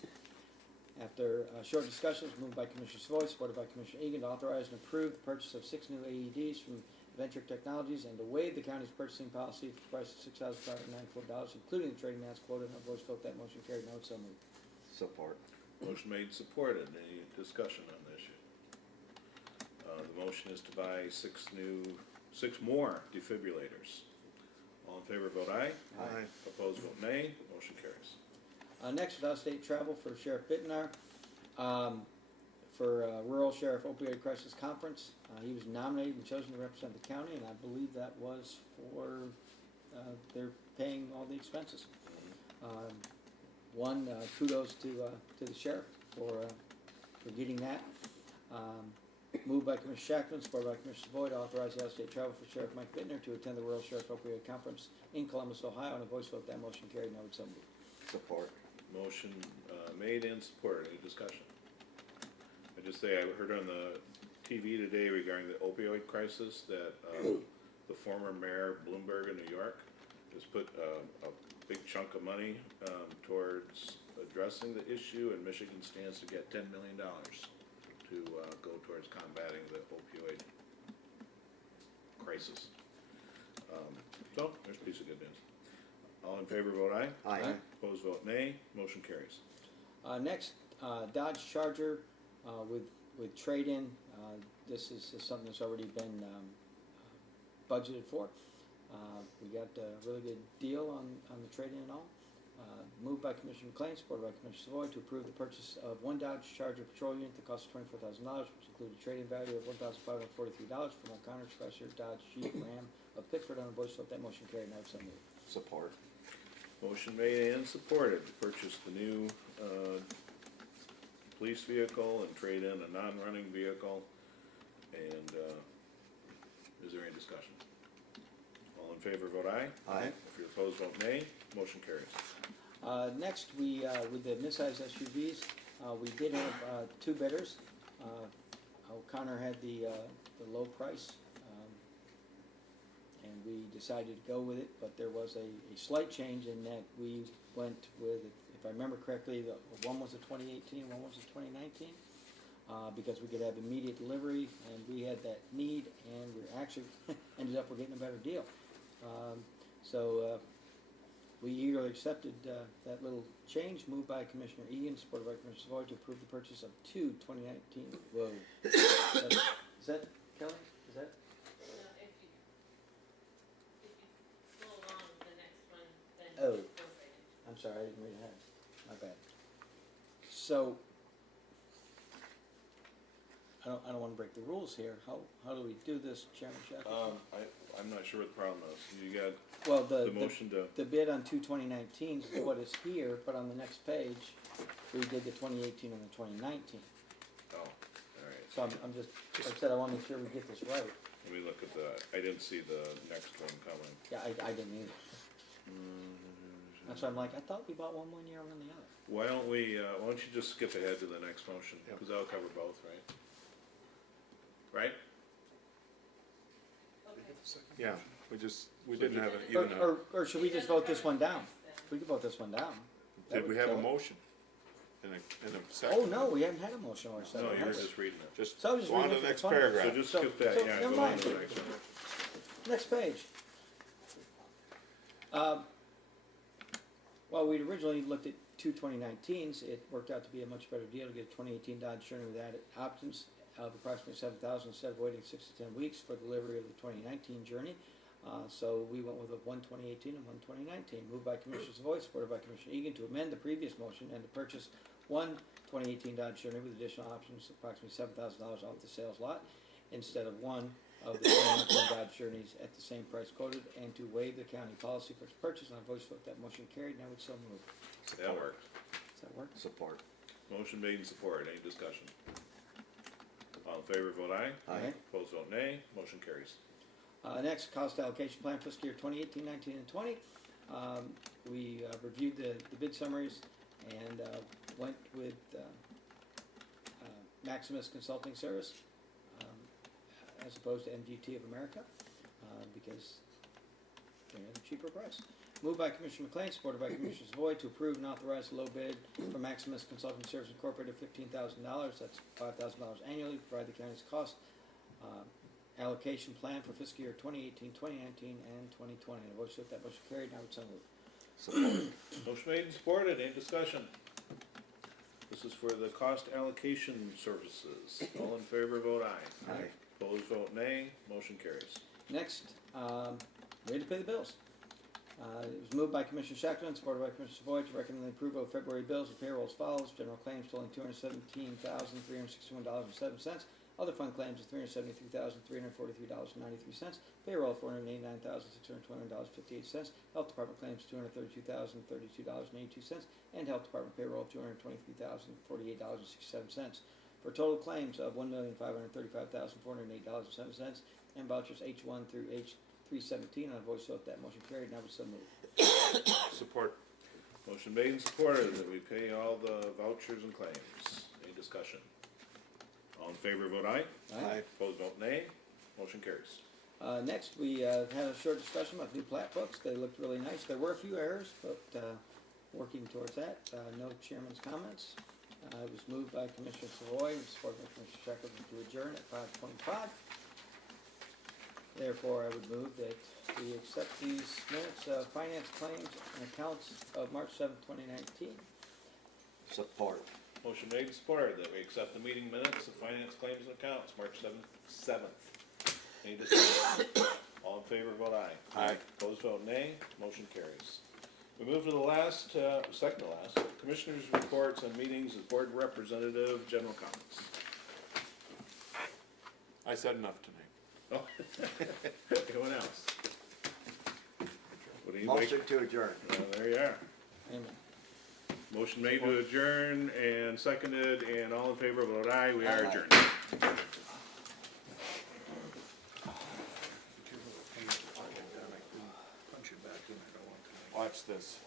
After short discussions, moved by Commissioner Savoy, supported by Commissioner Egan, to authorize and approve the purchase of 6 new AEDs from Eventric Technologies and to waive the county's purchasing policy for the price of $6,594, including the trading as quoted. On a voice vote, that motion carried. Now it's so moved. Support. Motion made, supported. Any discussion on the issue? The motion is to buy 6 more defibrillators. All in favor, vote aye. Aye. Opposed, vote nay. Motion carries. Next, without state travel for Sheriff Bittenar, for Rural Sheriff Opioid Crisis Conference. He was nominated and chosen to represent the county, and I believe that was for they're paying all the expenses. Kudos to the sheriff for getting that. Moved by Commissioner Shackman, supported by Commissioner Savoy, to authorize the out-of-state travel for Sheriff Mike Bittner to attend the Rural Sheriff Opioid Conference in Columbus, Ohio. On a voice vote, that motion carried. Now it's so moved. Support. Motion made and supported. Any discussion? I just say I heard on the TV today regarding the opioid crisis that the former mayor of Bloomberg in New York has put a big chunk of money towards addressing the issue, and Michigan stands to get $10 million to go towards combating the opioid crisis. So there's a piece of good news. All in favor, vote aye. Aye. Opposed, vote nay. Motion carries. Next, Dodge Charger with trade-in. This is something that's already been budgeted for. We got a really good deal on the trade-in and all. Moved by Commissioner McLean, supported by Commissioner Savoy, to approve the purchase of 1 Dodge Charger patrol unit that costs $24,000, which included a trade-in value of $1,543 from O'Connor's Chrysler Dodge Jeep Ram of Pickford. On a voice vote, that motion carried. Now it's so moved. Support. Motion made and supported to purchase the new police vehicle and trade in a non-running vehicle. And is there any discussion? All in favor, vote aye. Aye. If you're opposed, vote nay. Motion carries. Next, we with the mid-size SUVs, we did have 2 bidders. O'Connor had the low price, and we decided to go with it. But there was a slight change in that we went with, if I remember correctly, one was a 2018, one was a 2019, because we could have immediate delivery, and we had that need, and we actually ended up getting a better deal. So we eagerly accepted that little change. Moved by Commissioner Egan, supported by Commissioner Savoy, to approve the purchase of 2 2019. Whoa. Is that Kelly? Is that? If you go along with the next one, then Oh. it's prorated. I'm sorry, I didn't read ahead. My bad. So, I don't want to break the rules here. How do we do this, Chairman Shackleton? I'm not sure what the problem is. You got Well, the motion to, the bid on 2 2019s is what is here, but on the next page, we did the 2018 and the 2019. oh, all right. So I'm just, like I said, I want to make sure we get this right. Let me look at I didn't see the next one coming. Yeah, I didn't either. That's why I'm like, I thought we bought one year and the other. Why don't you just skip ahead to the next motion, because that'll cover both, right? Right? Yeah, we didn't have it even. Or should we just vote this one down? we could vote this one down. That Did we would have a kill it. motion? And a second? Oh, no, we haven't had a motion or a second. No, you were have we? just reading it. Just So I was just go on reading to it the for next fun. paragraph. So just So- skip that, so yeah, never go on mind. to the next one. Next page. Well, we'd originally looked at two 2019s. It worked out to be a much better deal to get a 2018 Dodge Journey with added options of approximately $7,000 instead of waiting 6 to 10 weeks for delivery of the 2019 Journey. So we went with one 2018 and one 2019. Moved by Commissioner Savoy, supported by Commissioner Egan to amend the previous motion and to purchase one 2018 Dodge Journey with additional options, approximately $7,000 off the sales lot, instead of one of the 2019 Dodge Journeys at the same price quoted, and to waive the county policy for its purchase. On a voice vote, that motion carried. Now it's so moved. That worked. Does that work? Support. Motion made and supported. Any discussion? All in favor, vote aye. Aye. Opposed, vote nay. Motion carries. Next, cost allocation plan fiscal year 2018, 19, and 20. We reviewed the bid summaries and went with Maximus Consulting Service as opposed to MGT of America because they had a cheaper price. Moved by Commissioner McLean, supported by Commissioner Savoy to approve and authorize the low bid for Maximus Consulting Service Incorporated, $15,000. That's $5,000 annually, to provide the county's cost allocation plan for fiscal year 2018, 2019, and 2020. And I vote that motion carried. Now it's so moved. Support. Motion made and supported. Any discussion? This is for the cost allocation services. All in favor, vote aye. Aye. Opposed, vote nay. Motion carries. Next, we had to pay the bills. It was moved by Commissioner Shackleton, supported by Commissioner Savoy to recommend the approval of February bills and payroll as follows. General claims totaling $217,361.07. Other fund claims of $373,343.93. Payroll of $489,621.58. Health Department claims $232,032.82. And Health Department payroll of $223,048.67. For total claims of $1,535,408.07. And vouchers H1 through H317. On a voice vote, that motion carried. Now it's so moved. Support. Motion made and supported that we pay all the vouchers and claims. Any discussion? All in favor, vote aye. Aye. Opposed, vote nay. Motion carries. Next, we had a short discussion about new plat books. They looked really nice. There were a few errors, but working towards that. No chairman's comments. It was moved by Commissioner Savoy and supported by Commissioner Shackleton to adjourn at 5:25. Therefore, I would move that we accept these minutes of finance claims and accounts of March 7th, 2019. Support. Motion made and supported that we accept the meeting minutes of finance claims and accounts, March 7th. Any discussion? All in favor, vote aye. Aye. Opposed, vote nay. Motion carries. We move to the last, second to last, Commissioners' reports on meetings as board representative, general comments. I said enough tonight. Oh. Anyone else? Would anybody? Motion to adjourn. There you are. Amen. Motion made to adjourn and seconded, and all in favor, vote aye. We are Aye. adjourned. Watch this.